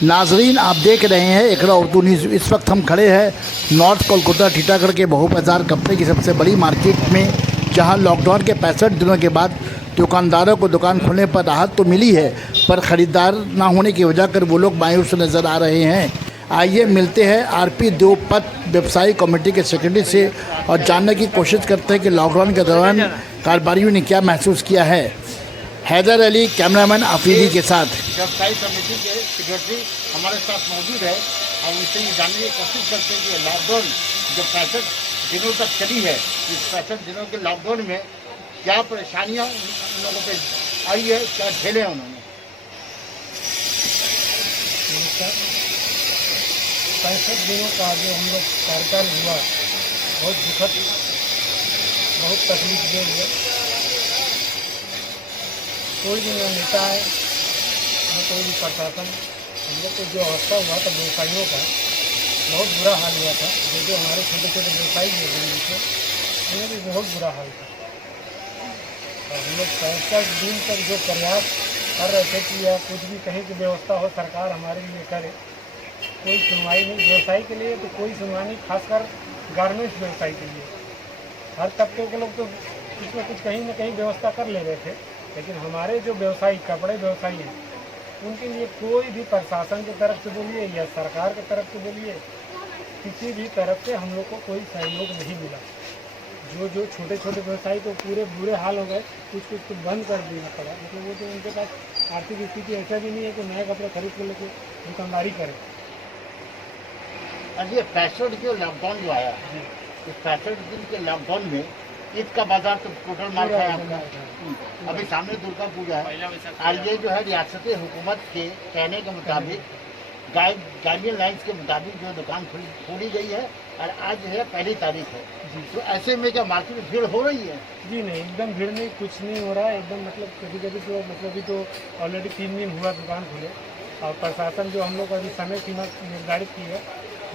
नाजरीन, आप देख रहे हैं एकड़ा उर्दू न्यूज़। इस वक्त हम खड़े हैं नॉर्थ कोलकाता टीटागढ़ के बहु बाजार कपड़े की सबसे बड़ी मार्केट में, जहां लॉकडाउन के 65 दिनों के बाद दुकानदारों को दुकान खोलने पर राहत तो मिली है, पर ख़रीदार ना होने की वजह कर वो लोग मायूस नज़र आ रहे हैं। आइए मिलते हैं आरपी देवपत व्यवसायी कमेटी के सेक्रेटरी से और जानने की कोशिश करते हैं कि लॉकडाउन के दौरान कारोबारियों ने क्या महसूस किया है। हैदर अली, कैमरामैन आफरीदी के साथ। व्यवसायी समिति के सेक्रेटरी हमारे साथ मौजूद है और उनसे ये जानने की कोशिश करते हैं कि लॉकडाउन जो 65 दिनों तक चली है, इस 65 दिनों के लॉकडाउन में क्या परेशानियां उन लोगों पे आई है, क्या झेले हैं उन्होंने। 65 दिनों का जो हम लोग कार्यकाल हुआ, बहुत दुखद, बहुत तकलीफ दे हुए। कोई भी न नेता है न कोई भी प्रशासन। हम लोग को जो अवस्था हुआ था व्यवसायियों का, बहुत बुरा हाल हुआ था। जो हमारे छोटे छोटे व्यवसायी लोग थे, उन्हें भी बहुत बुरा हाल था। और हम लोग 65 दिन तक जो प्रयास कर रहे थे कि या कुछ भी कहीं की व्यवस्था हो, सरकार हमारे लिए करे, कोई सुनवाई नहीं। व्यवसायी के लिए तो कोई सुनवाई नहीं, खासकर गारमेंट्स व्यवसायी के लिए। हर तबके के लोग तो कुछ न कुछ कहीं न कहीं व्यवस्था कर ले रहे थे, लेकिन हमारे जो व्यवसायी कपड़े व्यवसायी हैं, उनके लिए कोई भी प्रशासन की तरफ से बोलिए या सरकार की तरफ से बोलिए, किसी भी तरफ से हम लोग को कोई सहयोग नहीं मिला। जो छोटे छोटे व्यवसायी तो पूरे बुरे हाल हो गए, कुछ तो बंद कर देना पड़ा। मतलब वो तो उनके पास आर्थिक स्थिति ऐसा भी नहीं है कि नए कपड़े खरीद के लेके दुकानदारी करें। अभी 65 जो लॉकडाउन जो आया, इस 65 दिन के लॉकडाउन में ईद का बाजार तो टोटल मार खाया आपका। अभी सामने दुर्गा पूजा है और ये जो है रियासती हुकूमत के कहने के मुताबिक, गाइडलाइंस के मुताबिक जो दुकान खोली गई है और आज जो है 1 तारीख है। तो ऐसे में क्या मार्केट में भीड़ हो रही है? जी नहीं, एकदम भीड़ नहीं, कुछ नहीं हो रहा है एकदम। मतलब कभी कभी तो मतलब अभी तो ऑलरेडी 3 दिन हुआ दुकान खुले, और प्रशासन जो हम लोग अभी समय सीमा निर्धारित की है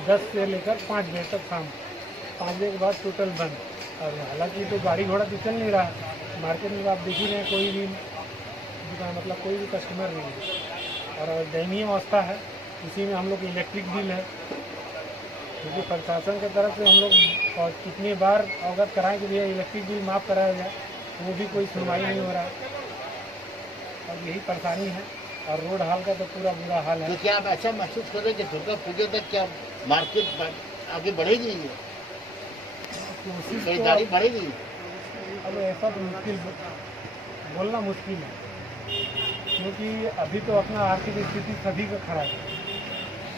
10 से लेकर 5 बजे तक, शाम 5 बजे के बाद टोटल बंद। और हालांकि तो गाड़ी घोड़ा तो चल नहीं रहा है मार्केट में, आप देख ही रहे हैं, कोई भी दुकान मतलब कोई भी कस्टमर नहीं है। और दयनीय अवस्था है। इसी में हम लोग इलेक्ट्रिक बिल है, क्योंकि प्रशासन की तरफ से हम लोग और कितनी बार अवगत कराएं कि भैया इलेक्ट्रिक बिल माफ़ कराया जाए, वो भी कोई सुनवाई नहीं हो रहा है। और यही परेशानी है। और रोड हाल का तो पूरा बुरा हाल है। तो क्या आप ऐसा महसूस कर रहे हैं कि दुर्गा पूजा तक क्या मार्केट आगे बढ़ेगी, खरीदारी बढ़ेगी? अब ऐसा तो मुश्किल, बोलना मुश्किल है, क्योंकि अभी तो अपना आर्थिक स्थिति सभी का खराब है।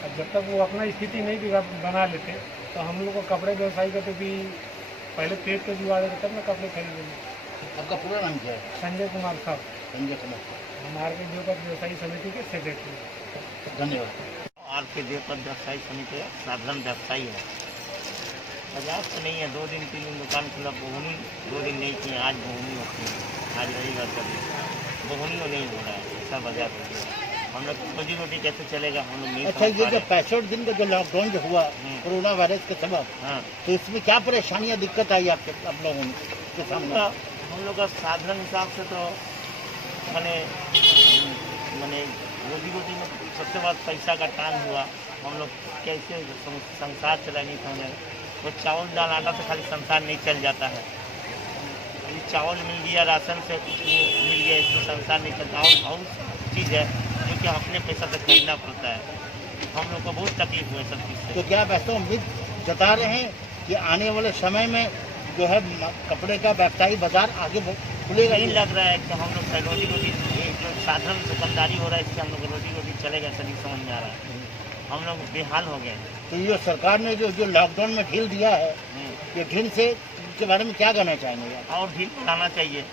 अब जब तक वो अपना स्थिति नहीं बना लेते, तो हम लोग को कपड़े व्यवसायी का तो भी पहले पेट के जुआ देते तब ना कपड़े खरीदेंगे। आपका पूरा नाम क्या है? संजय कुमार साहब, संजय कुमार, हम आरपी देवपत व्यवसायी समिति के सेक्रेटरी। धन्यवाद। आरपी देवपत व्यवसायी समिति साधारण व्यवसायी है। बाजार तो नहीं है, 2 दिन 3 दिन दुकान खुला, बोहनी 2 दिन नहीं किए, आज बोहनी होती है। आज रविवार का दिन बोहनी तो नहीं हो रहा है, ऐसा बाजार हो गया। हम लोग रोजी रोटी कैसे चलेगा, हम लोग नहीं। अच्छा, ये जो 65 दिन का जो लॉकडाउन जो हुआ कोरोना वायरस के सबब, हाँ, तो इसमें क्या परेशानियां दिक्कत आई आप लोगों के सामने? हम लोग का साधारण हिसाब से तो मैंने रोजी रोटी में सबसे बड़ा पैसा का टान हुआ। हम लोग कैसे संसार चलाएंगे, समझे? तो चावल दाल आटा से खाली संसार नहीं चल जाता है। अभी चावल मिल गया, राशन से कुछ मिल गया, इसमें संसार नहीं चलता। और चीज़ है जो कि अपने पैसा से खरीदना पड़ता है। हम लोग को बहुत तकलीफ हुई सब चीज़ से। तो क्या आप ऐसा उम्मीद जता रहे हैं कि आने वाले समय में जो है कपड़े का व्यवसायी बाजार आगे खुलेगा? नहीं लग रहा है कि हम लोग का रोजी रोटी जो साधारण दुकानदारी हो रहा है, इससे हम लोग रोजी रोटी चलेगा, ऐसा नहीं समझ में आ रहा है। हम लोग बेहाल हो गए। तो ये सरकार ने जो लॉकडाउन में ढील दिया है, ये ढील से के बारे में क्या कहना चाहेंगे? और ढील बढ़ाना चाहिए,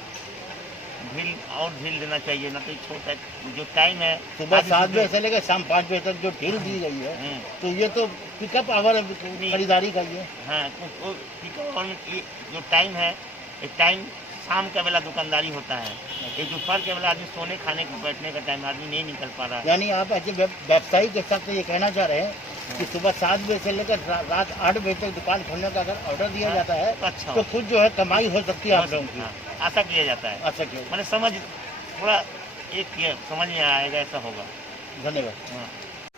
ढील और ढील देना चाहिए, ना तो छोटा जो टाइम है सुबह 7 बजे से लेकर शाम 5 बजे तक जो ढील दी गई है, तो ये तो पिकअप आवर है खरीदारी का। ये हाँ, तो पिकअप और जो टाइम है, एक टाइम शाम का बेला दुकानदारी होता है, ये दोपहर के बेला आदमी सोने खाने को बैठने का टाइम आदमी नहीं निकल पा रहा है। यानी आप ऐसे व्यवसायी के साथ ये कहना चाह रहे हैं कि सुबह 7 बजे से लेकर रात 8 बजे तक दुकान खोलने का अगर ऑर्डर दिया जाता है, अच्छा, तो खुद जो है कमाई हो सकती है आप लोगों की? ऐसा किया जाता है। अच्छा, क्यों? मैंने समझ थोड़ा एक समझ में आएगा, ऐसा होगा। धन्यवाद। हाँ।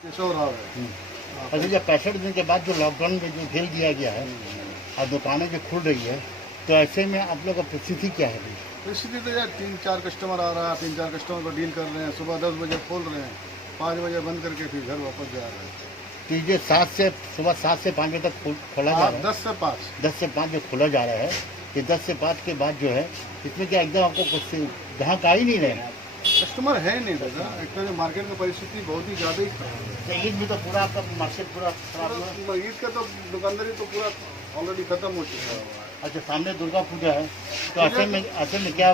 किशोर राव है। अभी जब 65 दिन के बाद जो लॉकडाउन में जो ढील दिया गया है और दुकानें जो खुल रही है, तो ऐसे में आप लोग का परिस्थिति क्या है? परिस्थिति तो यार 3-4 कस्टमर आ रहा है, 3-4 कस्टमर को डील कर रहे हैं। सुबह 10 बजे खोल रहे हैं, 5 बजे बंद करके फिर घर वापस जा रहे हैं। तो ये सुबह 7 से 5 बजे तक खोला जा रहा है, 10 से 5 10 से 5 जो खोला जा रहा है, ये 10 से 5 के बाद जो है इसमें क्या एकदम आपको कुछ ग्राहक आ ही नहीं रहे? कस्टमर है नहीं दादा। एक तो मार्केट में परिस्थिति बहुत ही ज़्यादा ही खराब है। ईद में तो पूरा आपका मार्केट पूरा खराब हुआ। ईद का तो दुकानदारी तो पूरा ऑलरेडी खत्म हो चुका है। अच्छा, सामने दुर्गा पूजा है, तो ऐसे में क्या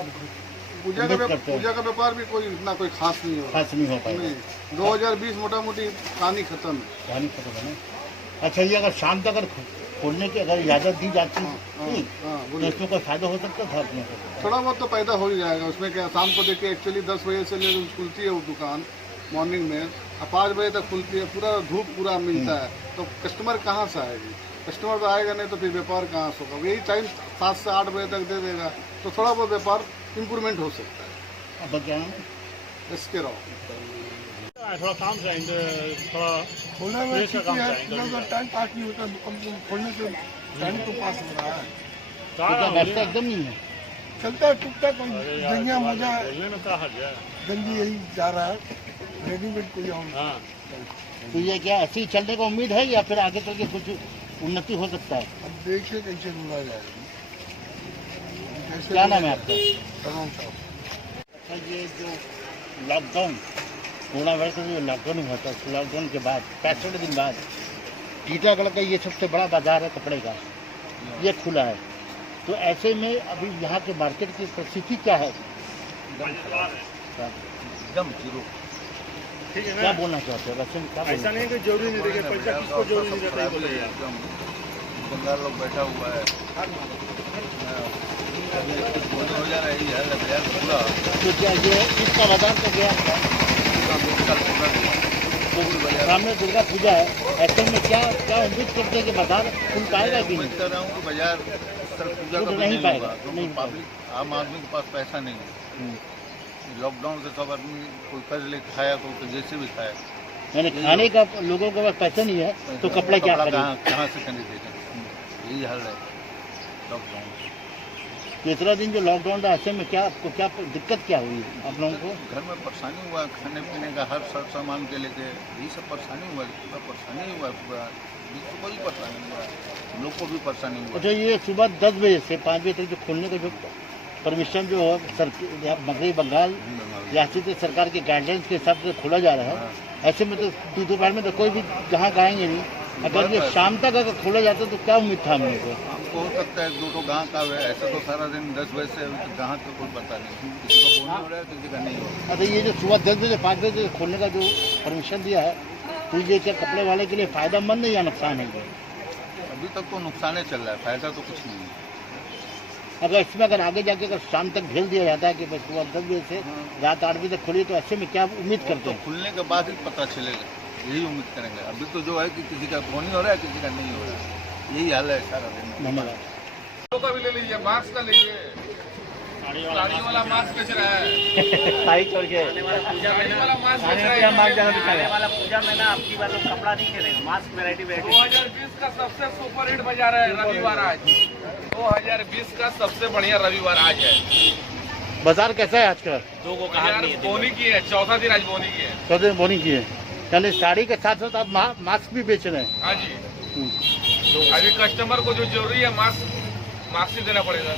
पूजा का व्यापार भी कोई इतना कोई खास नहीं हो खास नहीं हो पाएगा? नहीं, 2020 मोटा मोटी कहानी खत्म है। कहानी खत्म है ना। अच्छा, ये अगर शाम तक अगर खोलने की अगर इजाज़त दी जाती थी तो इसमें कोई फायदा हो सकता था अपने को? थोड़ा बहुत तो पैदा हो ही जाएगा उसमें। क्या शाम को देखिए, एक्चुअली 10 बजे से लेकर खुलती है वो दुकान मॉर्निंग में, और 5 बजे तक खुलती है। पूरा धूप पूरा मिलता है, तो कस्टमर कहाँ से आएगी? कस्टमर तो आएगा नहीं तो फिर व्यापार कहाँ से होगा? यही टाइम 7 से 8 बजे तक दे देगा तो थोड़ा बहुत व्यापार इम्प्रूवमेंट हो सकता है। अब क्या है? इसके रहो थोड़ा काम चाहिए, थोड़ा खोलने में टाइम पास नहीं होता। खोलने से टाइम तो पास हो रहा है, तो क्या रास्ता एकदम नहीं है? चलता है टुकता कोई गंजिया मजा गंजी यही जा रहा है, रेडीमेड कोई और। तो ये क्या ऐसे ही चलने का उम्मीद है या फिर आगे चल के कुछ उन्नति हो सकता है? अब देखिए कैसे बोला जाएगा। क्या नाम है आपका? तमाम साहब। अच्छा, ये जो लॉकडाउन कोरोना वायरस का जो लॉकडाउन हुआ था, लॉकडाउन के बाद 65 दिन बाद टीटागढ़ का ये सबसे बड़ा बाजार है कपड़े का, ये खुला है। तो ऐसे में अभी यहाँ के मार्केट की परिस्थिति क्या है? एकदम जीरो। क्या बोलना चाहते हो? वैसे क्या ऐसा नहीं कि जरूरी नहीं देखिए, पैसा किसको जरूरी नहीं रहता है बोले यार। दुकानदार लोग बैठा हुआ है, अभी हो जा रहा है यार बाजार पूरा। तो क्या ये इसका बाजार तो गया सामने दुर्गा पूजा है, ऐसे में क्या क्या उम्मीद करते हैं कि बाजार खुल पाएगा कि उम्मीद कर रहा हूँ कि बाजार सर पूजा का नहीं पाएगा, नहीं पब्लिक आम आदमी के पास पैसा नहीं है। लॉकडाउन से सब आदमी कोई कर्ज लेके खाया, कोई जैसे भी खाया, यानी खाने का लोगों के पास पैसा नहीं है तो कपड़े क्या खरीदें? कहाँ से खरीदेगा? यही हाल है लॉकडाउन। तीसरा दिन जो लॉकडाउन था, ऐसे में क्या आपको क्या दिक्कत क्या हुई आप लोगों को? घर में परेशानी हुआ, खाने पीने का हर सामान के लेके यही सब परेशानी हुआ, पूरा परेशानी हुआ, पूरा कोई परेशानी हुआ, हम लोग को भी परेशानी हुआ। अच्छा, ये सुबह 10 बजे से 5 बजे तक जो खोलने का जो परमिशन जो है मगरबी बंगाल रियासती सरकार के गाइडलाइंस के हिसाब से खोला जा रहा है, ऐसे में तो दोपहर में तो कोई भी जहाँ आएंगे नहीं। अगर ये शाम तक अगर खोला जाता तो क्या उम्मीद था हम लोग को? हमको हो सकता है 2 गाँव का है, ऐसा तो सारा दिन 10 बजे से गाँव का कोई पता नहीं, किसी का फोन हो रहा है, किसी का नहीं हो रहा है। अच्छा, ये जो सुबह 10 बजे 5 बजे खोलने का जो परमिशन दिया है, तो ये क्या कपड़े वाले के लिए फ़ायदेमंद है या नुकसान है? अभी तक तो नुकसान ही चल रहा है, फायदा तो कुछ नहीं है। अगर इसमें अगर आगे जाके अगर शाम तक ढील दिया जाता है कि बस सुबह 10 बजे से रात 8 बजे तक खुली, तो ऐसे में क्या उम्मीद करते तो हैं? खुलने के बाद ही पता चलेगा, यही उम्मीद करेंगे। अभी तो जो है कि किसी का फोन ही हो रहा है, किसी का नहीं हो रहा है, यही हाल है सारा दिन। धन्यवाद। का भी ले लीजिए, मास्क का लीजिए, साड़ी वाला मास्क बेच रहा है, साड़ी छोड़ के साड़ी वाला मास्क बेच रहा है। वाला पूजा में ना आपकी बार लोग कपड़ा नहीं खेलेंगे, मास्क वैरायटी 2020 का सबसे सुपर हिट बाजार है रविवार आज। 2020 का सबसे बढ़िया रविवार आज है। बाजार कैसा है आज का? बाजार बोनी की है, चौथा दिन आज बोनी की है। 14 दिन बोनी की है, यानी साड़ी के साथ साथ आप मास्क भी बेच रहे हैं? हाँ जी, अभी कस्टमर को जो जरूरी है मास्क ही देना पड़ेगा।